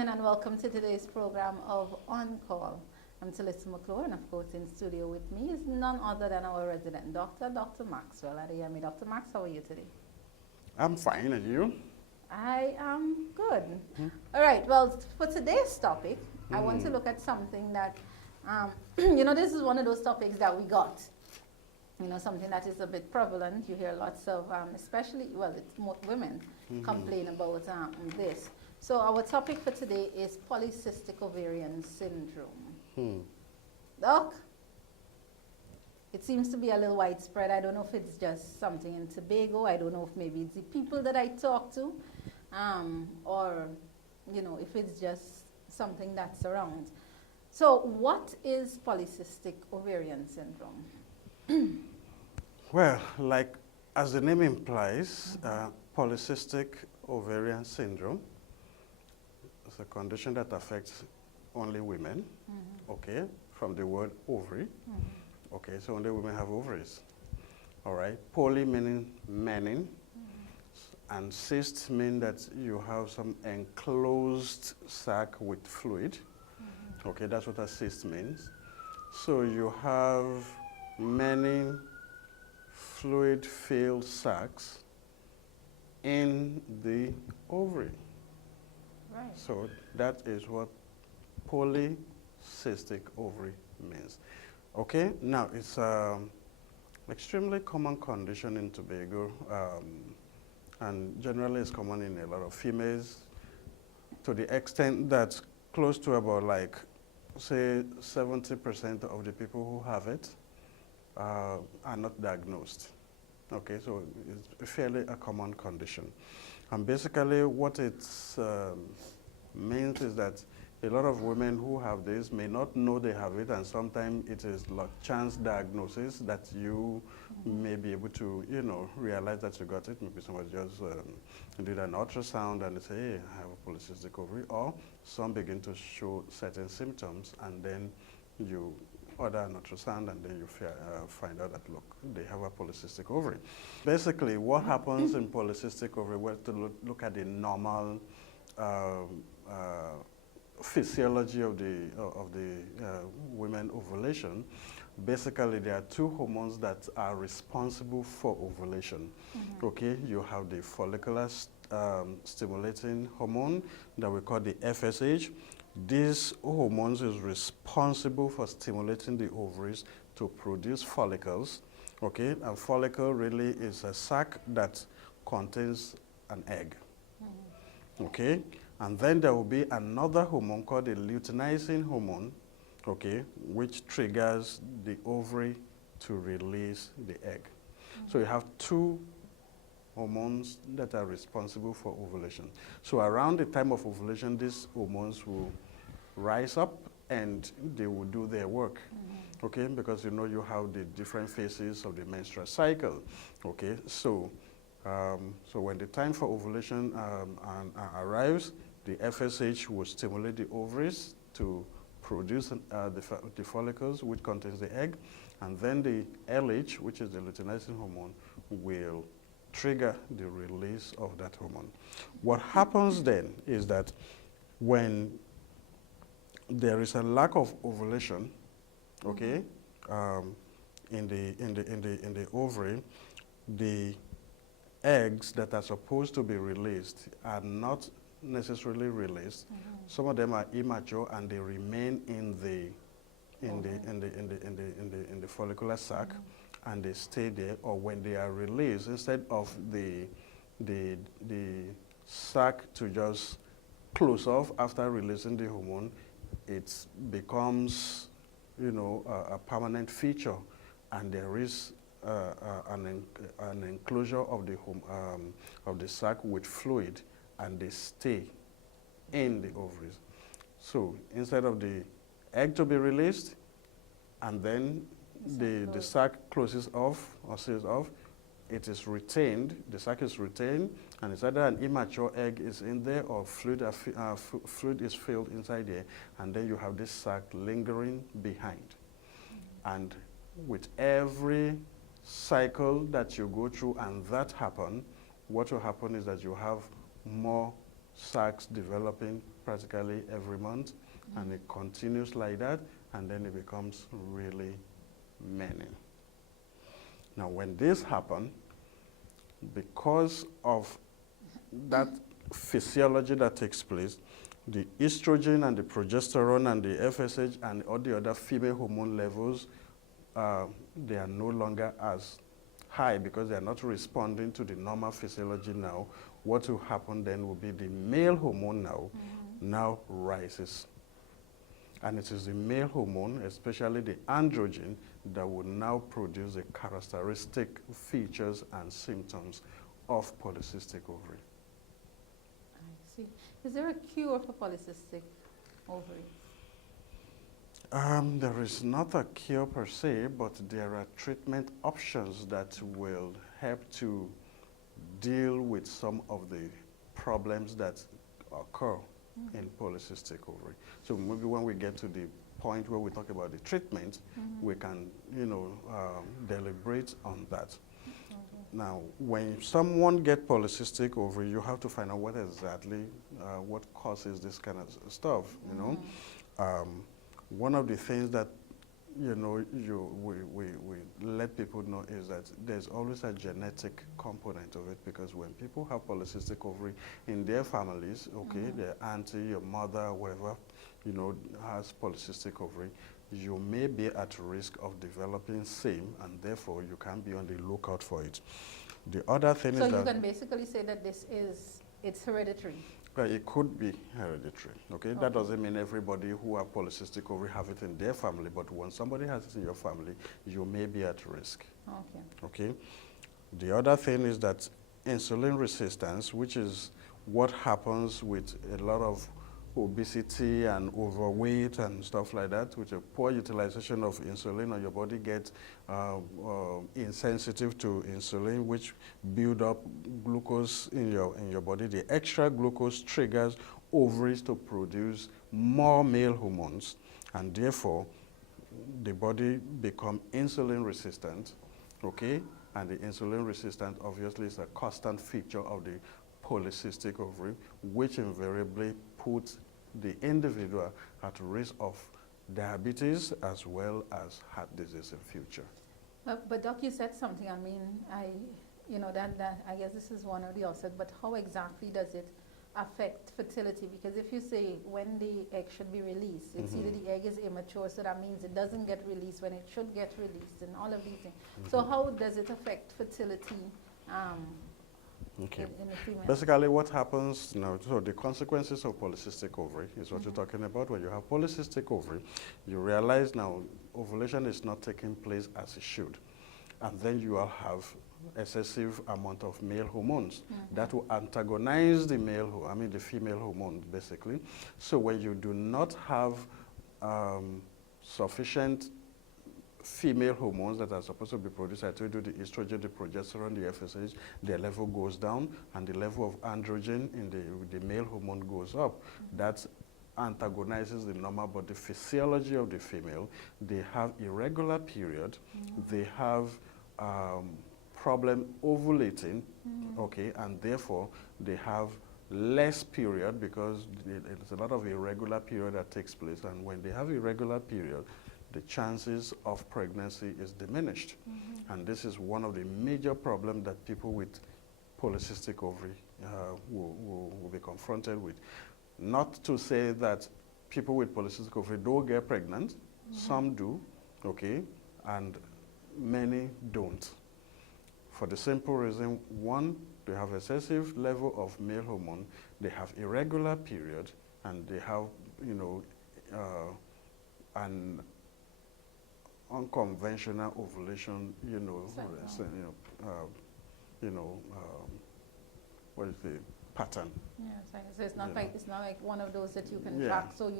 evening and welcome to today's program of On Call. I'm Talissa McClure, and of course in studio with me is none other than our resident doctor, Dr. Maxwell Adeyemi. Dr. Max, how are you today? I'm fine, and you? I am good. All right, well, for today's topic, I want to look at something that, this is one of those topics that we got. Something that is a bit prevalent. You hear lots of, especially, well, it's more women complain about this. So our topic for today is polycystic ovarian syndrome. Doc, it seems to be a little widespread. I don't know if it's just something in Tobago. I don't know if maybe it's the people that I talk to, or, if it's just something that's around. So what is polycystic ovarian syndrome? Well, like as the name implies, polycystic ovarian syndrome is a condition that affects only women, okay, from the word ovary. Okay, so only women have ovaries. All right, poly meaning many, and cyst mean that you have some enclosed sac with fluid. Okay, that's what a cyst means. So you have many fluid-filled sacs in the ovary. Right. So that is what polycystic ovary means. Okay, now it's extremely common condition in Tobago, and generally it's common in a lot of females, to the extent that close to about say 70% of the people who have it are not diagnosed. Okay, so it's fairly a common condition. And basically what it means is that a lot of women who have this may not know they have it, and sometimes it is like chance diagnosis that you may be able to, realize that you got it. Maybe somebody just did an ultrasound and they say, hey, I have a polycystic ovary, or some begin to show certain symptoms, and then you order an ultrasound, and then you find out that, look, they have a polycystic ovary. Basically, what happens in polycystic ovary, we're to look at the normal physiology of the women ovulation. Basically, there are two hormones that are responsible for ovulation. Okay, you have the follicular stimulating hormone that we call the FSH. This hormone is responsible for stimulating the ovaries to produce follicles. Okay, a follicle really is a sac that contains an egg. Okay, and then there will be another hormone called the luteinizing hormone, okay, which triggers the ovary to release the egg. So you have two hormones that are responsible for ovulation. So around the time of ovulation, these hormones will rise up and they will do their work, okay, because you have the different phases of the menstrual cycle, okay. So so when the time for ovulation arrives, the FSH will stimulate the ovaries to produce the follicles, which contains the egg, and then the LH, which is the luteinizing hormone, will trigger the release of that hormone. What happens then is that when there is a lack of ovulation, okay, in the ovary, the eggs that are supposed to be released are not necessarily released. Some of them are immature and they remain in the follicular sac, and they stay there. Or when they are released, instead of the sac to just close off after releasing the hormone, it becomes a permanent feature, and there is an enclosure of the sac with fluid, and they stay in the ovaries. So instead of the egg to be released and then the sac closes off or seals off, it is retained, the sac is retained, and it's either an immature egg is in there or fluid is filled inside there, and then you have this sac lingering behind. And with every cycle that you go through and that happen, what will happen is that you have more sacs developing practically every month, and it continues like that, and then it becomes really many. Now, when this happens, because of that physiology that takes place, the estrogen and the progesterone and the FSH and all the other female hormone levels, they are no longer as high because they are not responding to the normal physiology now. What will happen then will be the male hormone now rises. And it is the male hormone, especially the androgen, that will now produce the characteristic features and symptoms of polycystic ovary. I see. Is there a cure for polycystic ovary? There is not a cure per se, but there are treatment options that will help to deal with some of the problems that occur in polycystic ovary. So maybe when we get to the point where we talk about the treatment, we can, deliberate on that. Now, when someone gets polycystic ovary, you have to find out what exactly, what causes this kind of stuff, you know. One of the things that, we let people know is that there's always a genetic component of it, because when people have polycystic ovary in their families, okay, their auntie, your mother, whatever, has polycystic ovary, you may be at risk of developing same, and therefore you can be on the lookout for it. The other thing is that... So you can basically say that it's hereditary? It could be hereditary, okay? That doesn't mean everybody who have polycystic ovary have it in their family, but when somebody has it in your family, you may be at risk. Okay? The other thing is that insulin resistance, which is what happens with a lot of obesity and overweight and stuff like that, with a poor utilization of insulin, or your body gets insensitive to insulin, which build up glucose in your body. The extra glucose triggers ovaries to produce more male hormones, and therefore the body become insulin resistant, okay? And the insulin resistant obviously is a constant feature of the polycystic ovary, which invariably puts the individual at risk of diabetes as well as heart disease in future. But Doc, you said something. I mean, I guess this is one or the other, but how exactly does it affect fertility? Because if you say when the egg should be released, it's either the egg is immature, so that means it doesn't get released when it should get released, and all of these things. So how does it affect fertility Okay. in the female? Basically, what happens now, so the consequences of polycystic ovary is what you're talking about. When you have polycystic ovary, you realize now ovulation is not taking place as it should. And then you will have excessive amount of male hormones that will antagonize the the female hormone, basically. So when you do not have sufficient female hormones that are supposed to be produced, I told you, the estrogen, the progesterone, the FSH, their level goes down, and the level of androgen in the male hormone goes up. That antagonizes the normal, but the physiology of the female, they have irregular period, they have problem ovulating, okay, and therefore they have less period because it's a lot of irregular period that takes place, and when they have irregular period, the chances of pregnancy is diminished. And this is one of the major problems that people with polycystic ovary will be confronted with. Not to say that people with polycystic ovary don't get pregnant. Some do, okay, and many don't. For the simple reason, one, they have excessive level of male hormone, they have irregular period, and they have, an unconventional ovulation, what is the pattern? Yeah, so it's not like one of those that you can track, so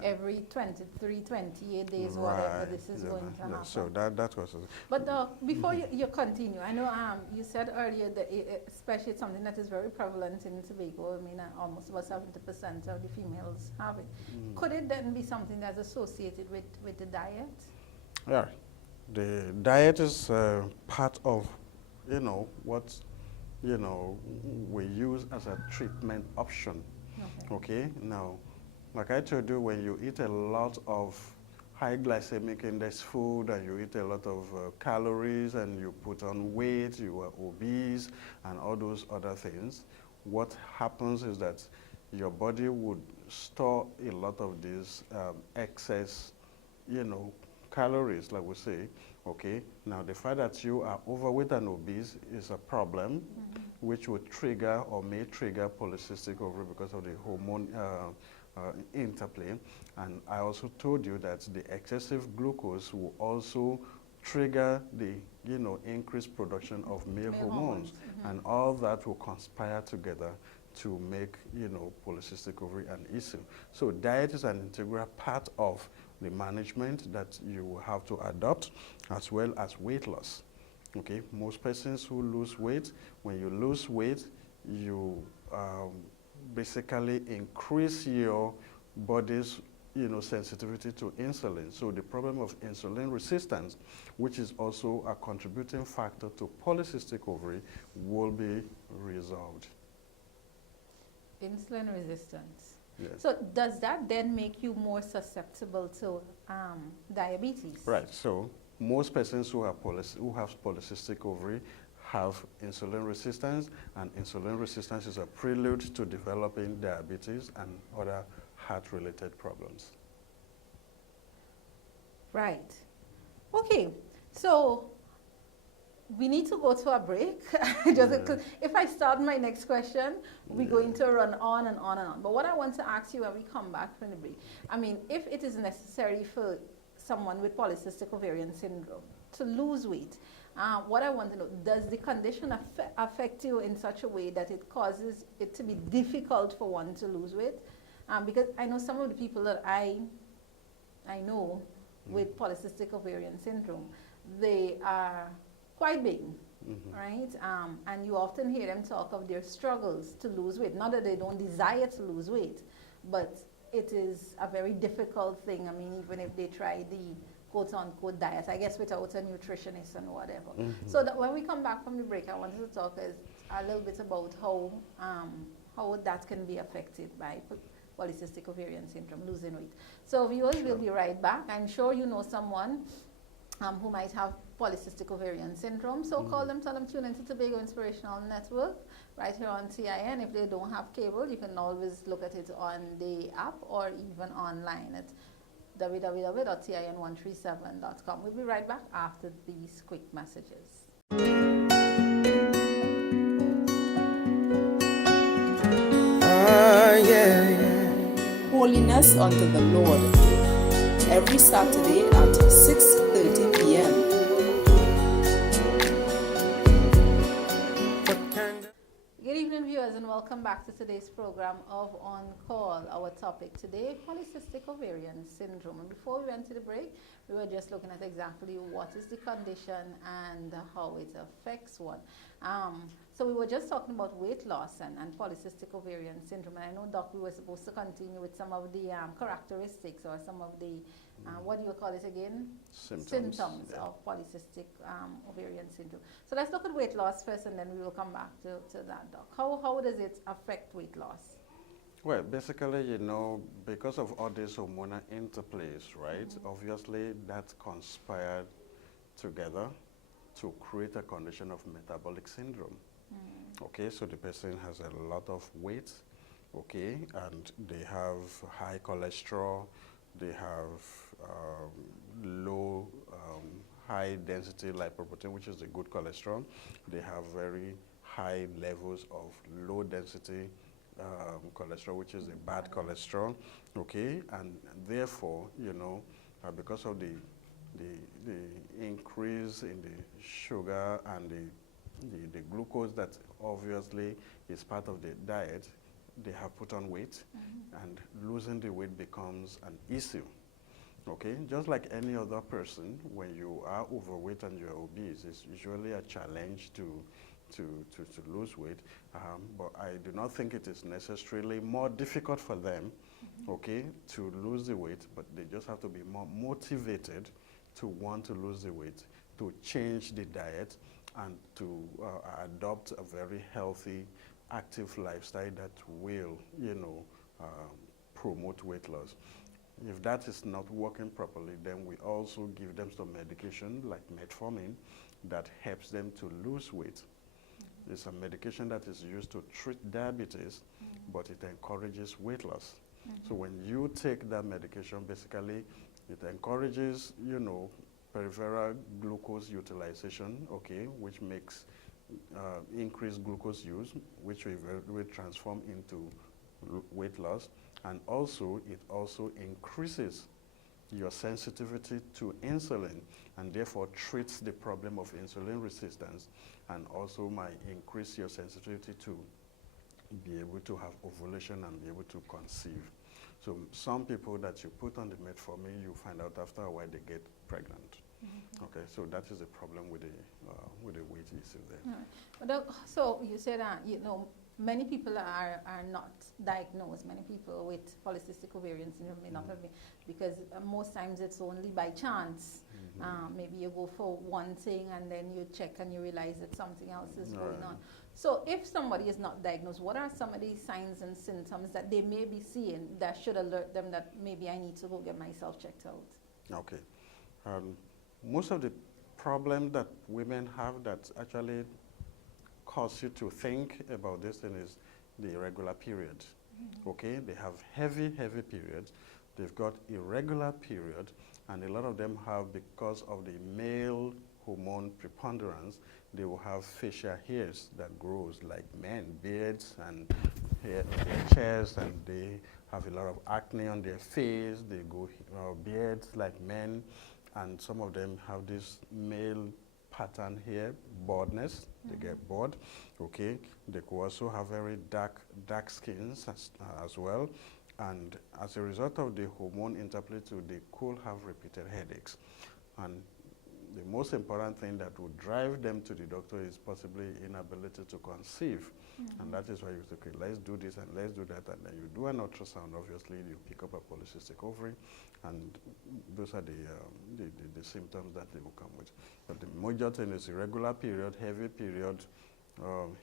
every 28 days, whatever, this is going to happen. So that was it. But before you continue, I know you said earlier that especially it's something that is very prevalent in Tobago. I mean, almost about 70% of the females have it. Could it then be something that's associated with the diet? Yeah, the diet is part of, what, we use as a treatment option. Okay, now, like I told you, when you eat a lot of high glycemic index food and you eat a lot of calories and you put on weight, you are obese and all those other things, what happens is that your body would store a lot of these excess, calories, like we say, okay? Now, the fact that you are overweight and obese is a problem, which would trigger or may trigger polycystic ovary because of the hormone interplay. And I also told you that the excessive glucose will also trigger the, increased production of male hormones. And all that will conspire together to make, polycystic ovary an issue. So diet is an integral part of the management that you will have to adopt, as well as weight loss. Okay, most persons who lose weight, when you lose weight, you basically increase your body's sensitivity to insulin. So the problem of insulin resistance, which is also a contributing factor to polycystic ovary, will be resolved. Insulin resistance. Yes. So does that then make you more susceptible to diabetes? Right. So most persons who have polycystic ovary have insulin resistance, and insulin resistance is a prelude to developing diabetes and other heart-related problems. Right. Okay. So we need to go to a break. Because if I start my next question, we're going to run on and on and on. But what I want to ask you when we come back from the break, I mean, if it is necessary for someone with polycystic ovarian syndrome to lose weight, what I want to know, does the condition affect you in such a way that it causes it to be difficult for one to lose weight? Because I know some of the people that I know with polycystic ovarian syndrome, they are quite big, right? And you often hear them talk of their struggles to lose weight. Not that they don't desire to lose weight, but it is a very difficult thing. I mean, even if they try the quote-unquote diet, I guess without a nutritionist and whatever. So that when we come back from the break, I wanted to talk a little bit about how that can be affected by polycystic ovarian syndrome, losing weight. So viewers, we'll be right back. I'm sure you know someone who might have polycystic ovarian syndrome. So call them, tell them tune into Tobago Inspirational Network right here on TIN. If they don't have cable, you can always look at it on the app or even online at www.tin137.com. We'll be right back after these quick messages. Holiness unto the Lord, every Saturday at 6:30 p.m. Good evening, viewers, and welcome back to today's program of On Call. Our topic today, polycystic ovarian syndrome. And before we went to the break, we were just looking at exactly what is the condition and how it affects one. So we were just talking about weight loss and polycystic ovarian syndrome. And I know, Doc, we were supposed to continue with some of the characteristics or some of the, what do you call it again? Symptoms yeah. of polycystic ovarian syndrome. So let's look at weight loss first, and then we will come back to that, Doc. How does it affect weight loss? Well, basically, because of all these hormonal interplays, right, obviously that conspired together to create a condition of metabolic syndrome. Okay, so the person has a lot of weight, okay, and they have high cholesterol, they have low, high density lipoprotein, which is the good cholesterol. They have very high levels of low density cholesterol, which is the bad cholesterol, okay, and therefore, because of the increase in the sugar and the glucose that obviously is part of the diet, they have put on weight, and losing the weight becomes an issue. Okay, just like any other person, when you are overweight and you're obese, it's usually a challenge to lose weight, but I do not think it is necessarily more difficult for them, okay, to lose the weight, but they just have to be more motivated to want to lose the weight, to change the diet, and to adopt a very healthy active lifestyle that will, promote weight loss. If that is not working properly, then we also give them some medication like metformin that helps them to lose weight. It's a medication that is used to treat diabetes, but it encourages weight loss. So when you take that medication, basically, it encourages, peripheral glucose utilization, okay, which makes increased glucose use, which will transform into weight loss. And also, it also increases your sensitivity to insulin and therefore treats the problem of insulin resistance, and also might increase your sensitivity to be able to have ovulation and be able to conceive. So some people that you put on the metformin, you find out after a while they get pregnant. Okay, so that is the problem with the weight issue there. Right. So you said that, many people are not diagnosed. Many people with polycystic ovarian syndrome may not have been, because most times it's only by chance. Maybe you go for one thing and then you check and you realize that something else is going on. So if somebody is not diagnosed, what are some of these signs and symptoms that they may be seeing that should alert them that maybe I need to go get myself checked out? Okay. Most of the problems that women have that actually cause you to think about this thing is the irregular period. Okay, they have heavy periods. They've got irregular period, and a lot of them have, because of the male hormone preponderance, they will have facial hairs that grows like men, beards and hair on their chest, and they have a lot of acne on their face. They go beards like men, and some of them have this male pattern here, baldness. They get bald. Okay, they could also have very dark skins as well, and as a result of the hormone interplay too, they could have repeated headaches. And the most important thing that would drive them to the doctor is possibly inability to conceive. And that is why you say, okay, let's do this and let's do that, and then you do an ultrasound. Obviously, you pick up a polycystic ovary, and those are the symptoms that they will come with. But the major thing is irregular period, heavy period,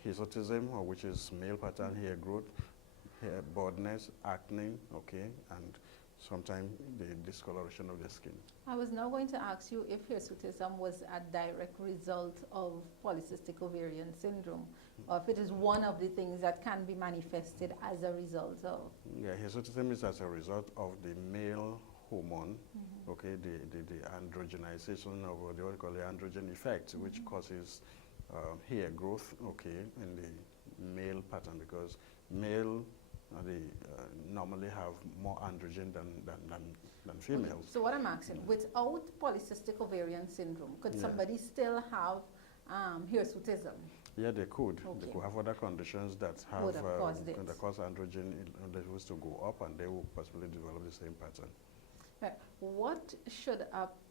hirsutism, or which is male pattern hair growth, hair baldness, acne, okay, and sometimes the discoloration of the skin. I was now going to ask you if hirsutism was a direct result of polycystic ovarian syndrome, or if it is one of the things that can be manifested as a result of. Yeah, hirsutism is as a result of the male hormone, okay, the androgenization of what we call the androgen effect, which causes hair growth, okay, in the male pattern, because male they normally have more androgen than females. Okay. So what I'm asking, without polycystic ovarian syndrome, could somebody still have hirsutism? Yeah, they could. Okay. They could have other conditions that have that cause androgen levels to go up, and they will possibly develop the same pattern. Right. What should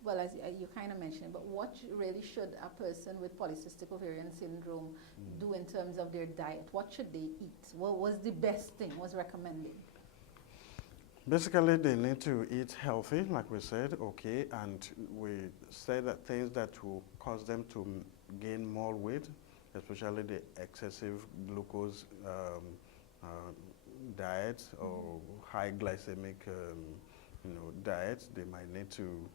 well, as you kind of mentioned, but what really should a person with polycystic ovarian syndrome do in terms of their diet? What should they eat? What was the best thing, was recommended? Basically, they need to eat healthy, like we said, okay, and we say that things that will cause them to gain more weight, especially the excessive glucose diet or high glycemic diet, they might need to,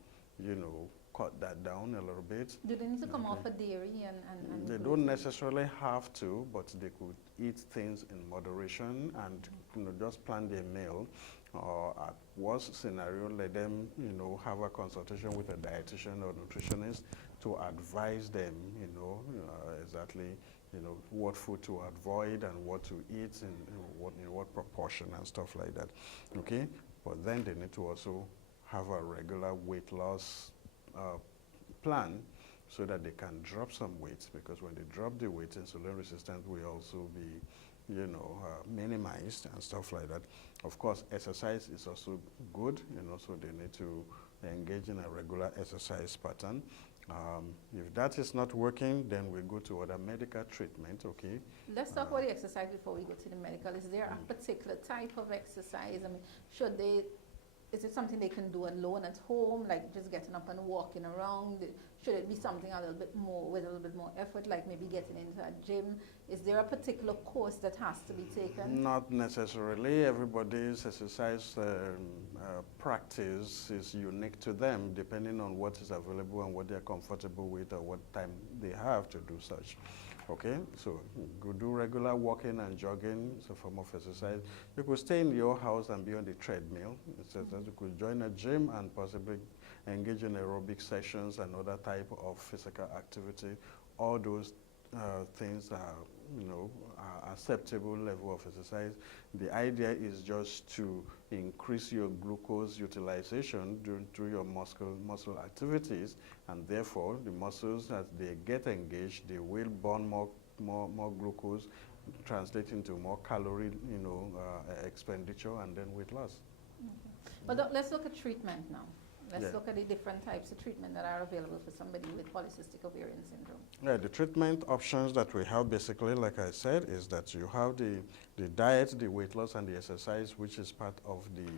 cut that down a little bit. Do they need to come off of dairy and They don't necessarily have to, but they could eat things in moderation and, just plan their meal. Or at worst scenario, let them, have a consultation with a dietitian or nutritionist to advise them, exactly, what food to avoid and what to eat and in what proportion and stuff like that. Okay, but then they need to also have a regular weight loss plan so that they can drop some weight, because when they drop the weight, insulin resistance will also be minimized and stuff like that. Of course, exercise is also good, so they need to engage in a regular exercise pattern. If that is not working, then we go to other medical treatment, okay? Let's talk about the exercise before we go to the medical. Is there a particular type of exercise? I mean, should they is it something they can do alone at home, like just getting up and walking around? Should it be something a little bit more, with a little bit more effort, like maybe getting into a gym? Is there a particular course that has to be taken? Not necessarily. Everybody's exercise practice is unique to them, depending on what is available and what they're comfortable with or what time they have to do such. Okay, so you do regular walking and jogging. It's a form of exercise. You could stay in your house and be on the treadmill. It says that you could join a gym and possibly engage in aerobic sessions and other type of physical activity. All those things are, are acceptable level of exercise. The idea is just to increase your glucose utilization through your muscle activities, and therefore the muscles, as they get engaged, they will burn more glucose, translate into more calorie, expenditure, and then weight loss. Okay. But let's look at treatment now. Let's Yeah. look at the different types of treatment that are available for somebody with polycystic ovarian syndrome. Yeah, the treatment options that we have basically, like I said, is that you have the diet, the weight loss, and the exercise, which is part of the,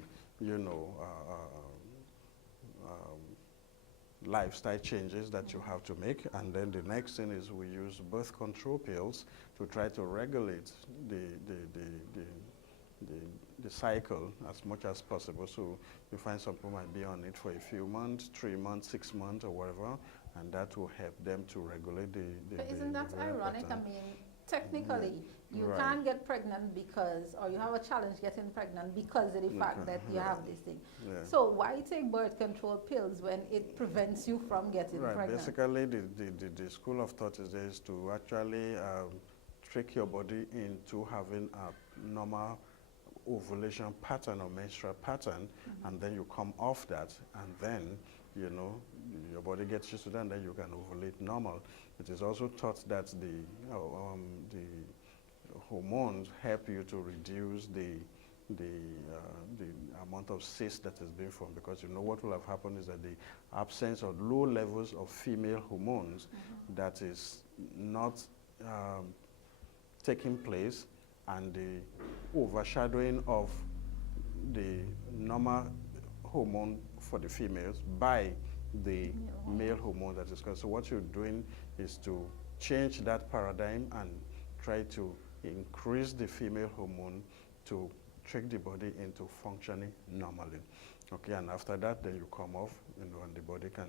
lifestyle changes that you have to make. And then the next thing is we use birth control pills to try to regulate the cycle as much as possible. So you find some people might be on it for a few months, 3 months, 6 months, or whatever, and that will help them to regulate the But isn't that ovarian ironic? pattern. I mean, technically, you Right. can't get pregnant because, or you have a challenge getting pregnant because of the fact that you have this thing. Yeah. So why take birth control pills when it prevents you from getting Right. pregnant? Basically, the school of thought is to actually trick your body into having a normal ovulation pattern or menstrual pattern, and then you come off that, and then your body gets used to that, and then you can ovulate normal. It is also thought that the hormones help you to reduce the amount of cysts that is being formed, because what will have happened is that the absence or low levels of female hormones that is not taking place, and the overshadowing of the normal hormone for the females by the male hormone that is called. So what you're doing is to change that paradigm and try to increase the female hormone to trick the body into functioning normally. Okay, and after that, then you come off, and the body can,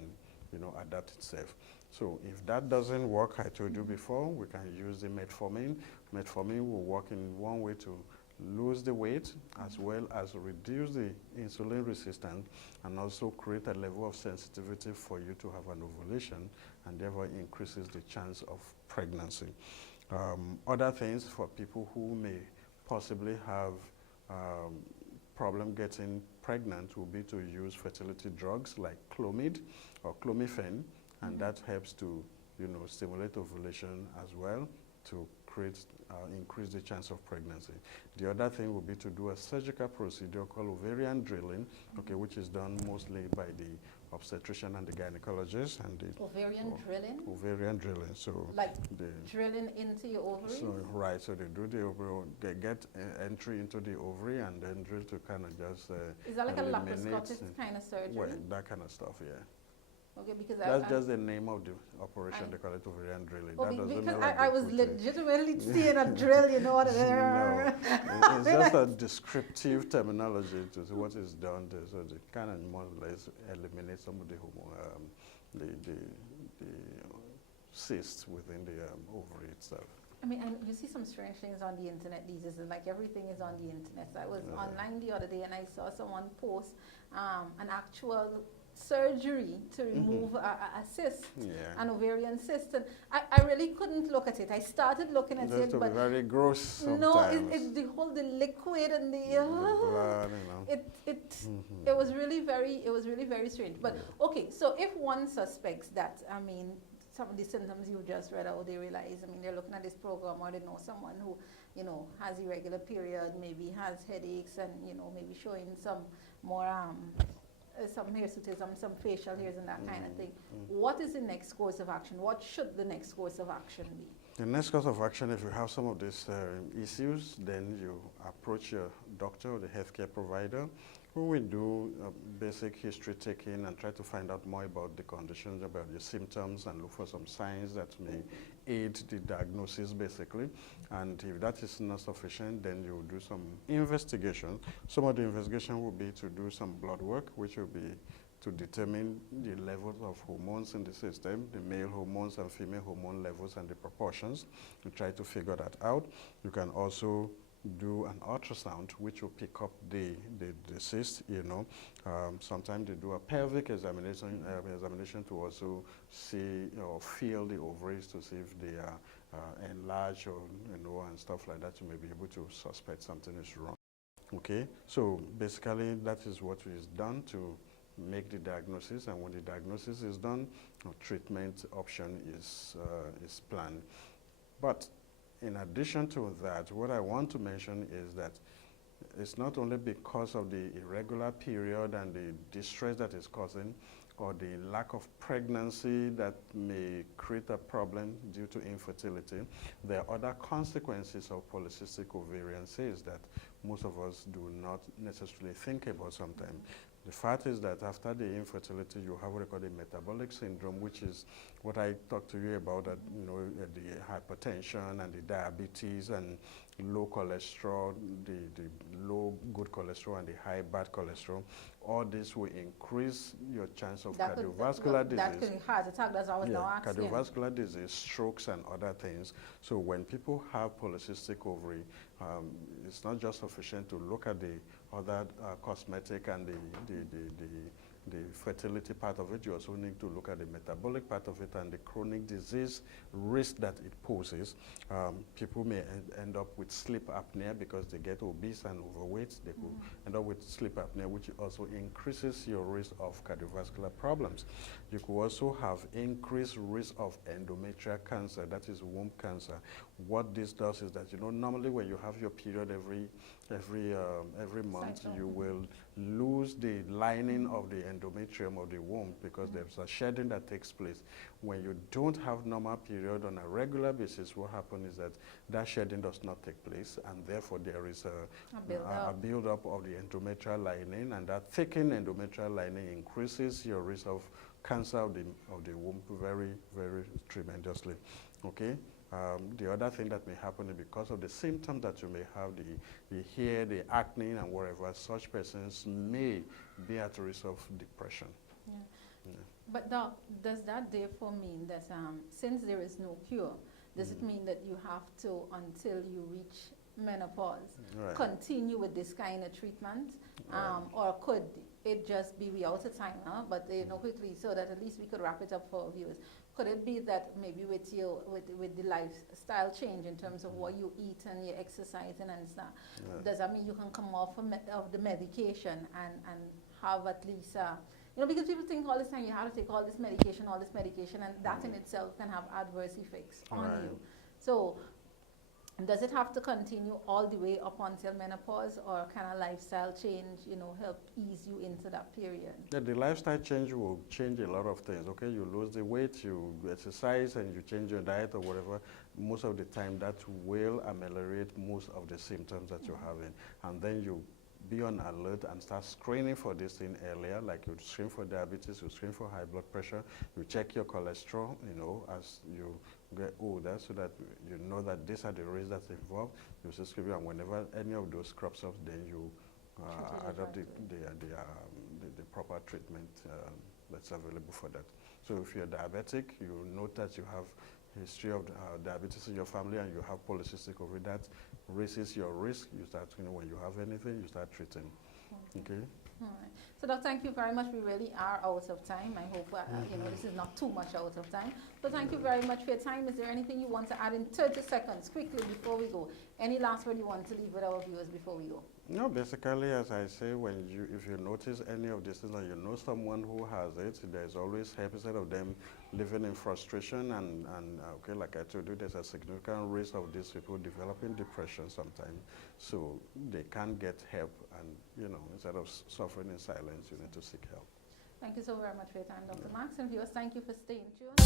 adapt itself. So if that doesn't work, I told you before, we can use the metformin. Metformin will work in one way to lose the weight, as well as reduce the insulin resistance, and also create a level of sensitivity for you to have an ovulation, and therefore increases the chance of pregnancy. Other things for people who may possibly have problem getting pregnant will be to use fertility drugs like Clomid or Clomiphene, and that helps to stimulate ovulation as well, to increase the chance of pregnancy. The other thing would be to do a surgical procedure called ovarian drilling, which is done mostly by the obstetrician and the gynecologist. And the Ovarian drilling? Ovarian drilling. So like drilling into your ovaries? So, right, so they do the ovary, they get entry into the ovary and then drill to kind of just is that like a eliminate laparoscopic kind of surgery? Well, that kind of stuff, yeah. Okay, because that's just the name of the operation. They call it ovarian drilling. Oh, that doesn't because mean like I was legitimately seeing a drill, No, it's just a descriptive terminology to what is done there. So they kind of more or less eliminate some of the cysts within the ovary itself. I mean, and you see some strange things on the internet these days, and like everything is on the internet. So I was online the other day and I saw someone post an actual surgery to remove a cyst, an ovarian cyst, and I really couldn't look at it. I started looking at it, but very gross sometimes. No, it's the whole liquid and the blood, it was really very strange. But okay, so if one suspects that, I mean, some of the symptoms you just read out, they realize, I mean, they're looking at this program, or they know someone who, has irregular period, maybe has headaches, and, maybe showing some more, some hirsutism, some facial hairs and that kind of thing. What is the next course of action? What should the next course of action be? The next course of action, if you have some of these issues, then you approach your doctor or the healthcare provider When we do basic history taking and try to find out more about the conditions, about the symptoms, and look for some signs that may aid the diagnosis, basically. And if that is not sufficient, then you do some investigation. Some of the investigation will be to do some blood work, which will be to determine the levels of hormones in the system, the male hormones and female hormone levels and the proportions. You try to figure that out. You can also do an ultrasound, which will pick up the cyst, you know. Sometimes they do a pelvic examination to also see or feel the ovaries to see if they are enlarged or, you know, and stuff like that. You may be able to suspect something is wrong. Okay, so basically that is what is done to make the diagnosis, and when the diagnosis is done, a treatment option is planned. But in addition to that, what I want to mention is that it's not only because of the irregular period and the distress that is causing, or the lack of pregnancy that may create a problem due to infertility. There are other consequences of polycystic ovarian cyst that most of us do not necessarily think about sometimes. The fact is that after the infertility, you have what we call the metabolic syndrome, which is what I talked to you about, that, you know, the hypertension and the diabetes and low cholesterol, the low good cholesterol and the high bad cholesterol. All this will increase your chance of cardiovascular disease. That could heart attack, that's always now asking. Cardiovascular disease, strokes and other things. So when people have polycystic ovary, it's not just sufficient to look at the other cosmetic and the fertility part of it. You also need to look at the metabolic part of it and the chronic disease risk that it poses. People may end up with sleep apnea because they get obese and overweight. They could end up with sleep apnea, which also increases your risk of cardiovascular problems. You could also have increased risk of endometrial cancer, that is womb cancer. What this does is that, you know, normally when you have your period every month, you will lose the lining of the endometrium of the womb because there's a shedding that takes place. When you don't have normal period on a regular basis, what happens is that that shedding does not take place, and therefore there is a build-up of the endometrial lining, and that thickened endometrial lining increases your risk of cancer of the womb very, very tremendously. Okay. The other thing that may happen is because of the symptoms that you may have, the hair, the acne, and whatever, such persons may be at risk of depression. Yeah. Yeah. But does that therefore mean that since there is no cure, does it mean that you have to, until you reach menopause, continue with this kind of treatment? Or could it just be, we out of time now, but you know, quickly, so that at least we could wrap it up for our viewers. Could it be that maybe with the lifestyle change in terms of what you eat and your exercising and stuff, does that mean you can come off of the medication and have at least, you know, because people think all this time you have to take all this medication, and that in itself can have adverse effects on you. So does it have to continue all the way up until menopause, or can a lifestyle change, you know, help ease you into that period? Yeah, the lifestyle change will change a lot of things. Okay, you lose the weight, you exercise, and you change your diet or whatever. Most of the time, that will ameliorate most of the symptoms that you're having, and then you be on alert and start screening for this thing earlier, like you screen for diabetes, you screen for high blood pressure, you check your cholesterol, you know, as you get older, so that you know that these are the risks that's involved. You subscribe, and whenever any of those crops up, then you adopt the proper treatment that's available for that. So if you're diabetic, you note that you have history of diabetes in your family and you have polycystic ovary, that raises your risk. You start, you know, when you have anything, you start treating. Okay. All right. So, Doc, thank you very much. We really are out of time. I hope you know, this is not too much out of time. So, thank you very much for your time. Is there anything you want to add in 30 seconds, quickly, before we go? Any last word you want to leave with our viewers before we go? No, basically, as I say, if you notice any of these things and you know someone who has it, there's always help instead of them living in frustration and okay, like I told you, there's a significant risk of these people developing depression sometimes. So they can't get help, and you know, instead of suffering in silence, you need to seek help. Thank you so very much for your time, Dr. Max, and viewers, thank you for staying tuned.